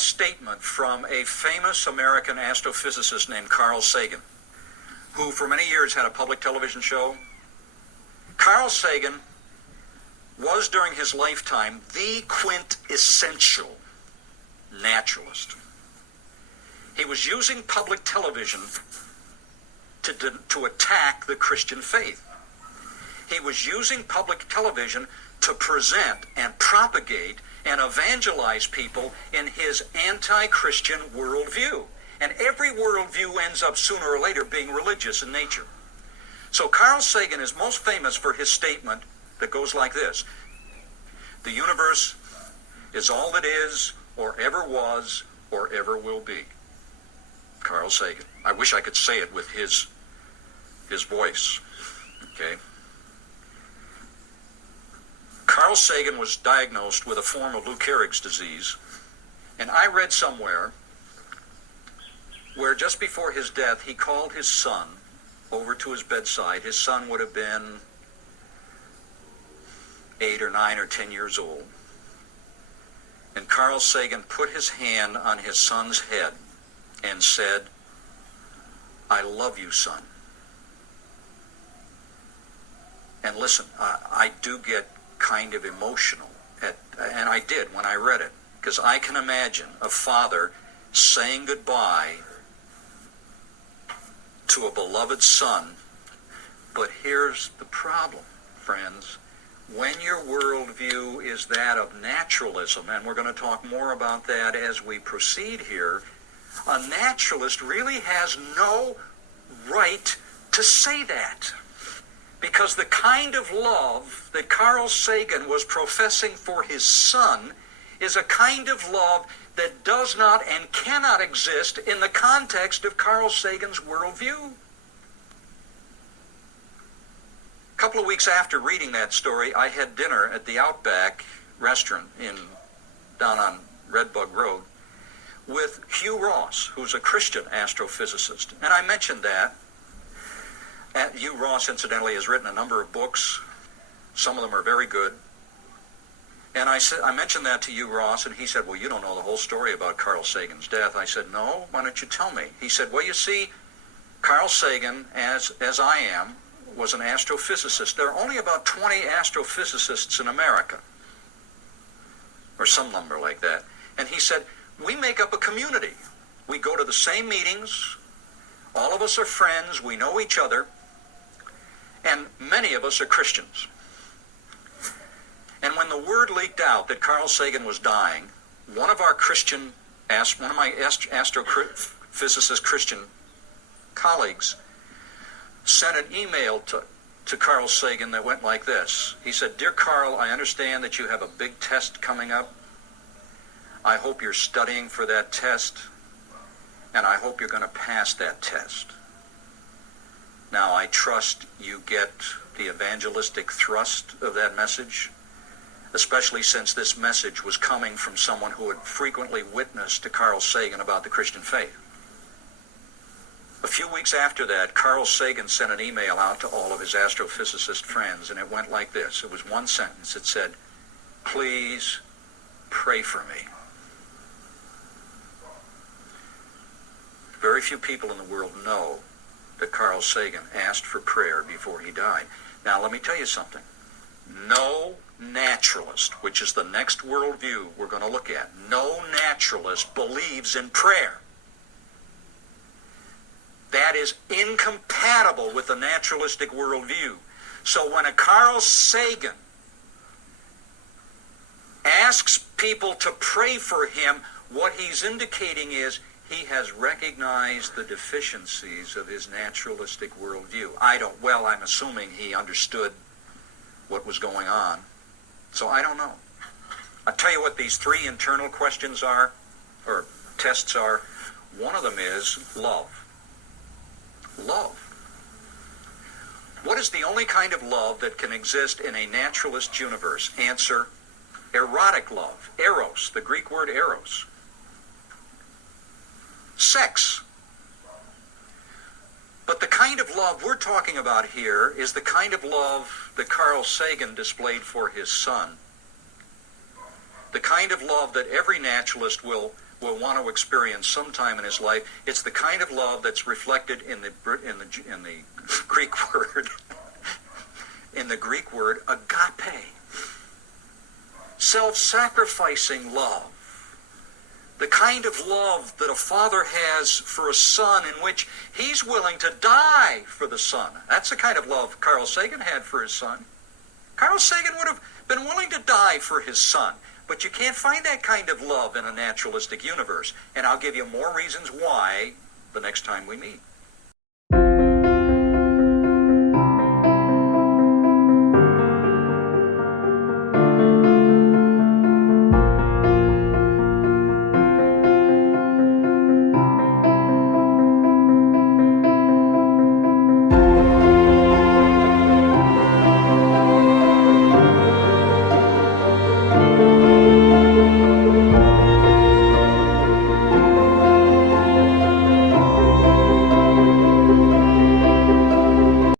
statement from a famous American astrophysicist named Carl Sagan, who for many years had a public television show. Carl Sagan was during his lifetime the quintessential naturalist. He was using public television to attack the Christian faith. He was using public television to present and propagate and evangelize people in his anti-Christian worldview. And every worldview ends up sooner or later being religious in nature. So Carl Sagan is most famous for his statement that goes like this: the universe is all that is, or ever was, or ever will be. Carl Sagan. I wish I could say it with his voice. Okay? Carl Sagan was diagnosed with a form of Lou Gehrig's disease, and I read somewhere where just before his death he called his son over to his bedside. His son would have been 8 or 9 or 10 years old. And Carl Sagan put his hand on his son's head and said, "I love you, son." And listen, I do get kind of emotional, and I did when I read it, because I can imagine a father saying goodbye to a beloved son. But here's the problem, friends. When your worldview is that of naturalism, and we're going to talk more about that as we proceed here, a naturalist really has no right to say that. Because the kind of love that Carl Sagan was professing for his son is a kind of love that does not and cannot exist in the context of Carl Sagan's worldview. A couple of weeks after reading that story, I had dinner at the Outback restaurant down on Redbug Road with Hugh Ross, who's a Christian astrophysicist. And I mentioned that. Hugh Ross, incidentally, has written a number of books. Some of them are very good. And I mentioned that to Hugh Ross, and he said, "Well, you don't know the whole story about Carl Sagan's death." I said, "No, why don't you tell me?" He said, "Well, you see, Carl Sagan, as I am, was an astrophysicist. There are only about 20 astrophysicists in America, or some number like that." And he said, "We make up a community. We go to the same meetings. All of us are friends. We know each other. And many of us are Christians." And when the word leaked out that Carl Sagan was dying, one of my astrophysicist Christian colleagues sent an email to Carl Sagan that went like this. He said, "Dear Carl, I understand that you have a big test coming up. I hope you're studying for that test, and I hope you're going to pass that test. Now, I trust you get the evangelistic thrust of that message, especially since this message was coming from someone who had frequently witnessed to Carl Sagan about the Christian faith." A few weeks after that, Carl Sagan sent an email out to all of his astrophysicist friends, and it went like this. It was one sentence. It said, "Please pray for me." Very few people in the world know that Carl Sagan asked for prayer before he died. Now, let me tell you something. No naturalist, which is the next worldview we're going to look at, no naturalist believes in prayer. That is incompatible with the naturalistic worldview. So when a Carl Sagan asks people to pray for him, what he's indicating is he has recognized the deficiencies of his naturalistic worldview. I'm assuming he understood what was going on. So I don't know. I'll tell you what these 3 internal questions are, or tests are. One of them is love. Love. What is the only kind of love that can exist in a naturalist universe? Answer, erotic love. Eros, the Greek word eros. Sex. But the kind of love we're talking about here is the kind of love that Carl Sagan displayed for his son. The kind of love that every naturalist will will want to experience sometime in his life. It's the kind of love that's reflected in the Greek word in the Greek word agape. Self-sacrificing love. The kind of love that a father has for a son in which he's willing to die for the son. That's the kind of love Carl Sagan had for his son. Carl Sagan would have been willing to die for his son. But you can't find that kind of love in a naturalistic universe. And I'll give you more reasons why the next time we meet.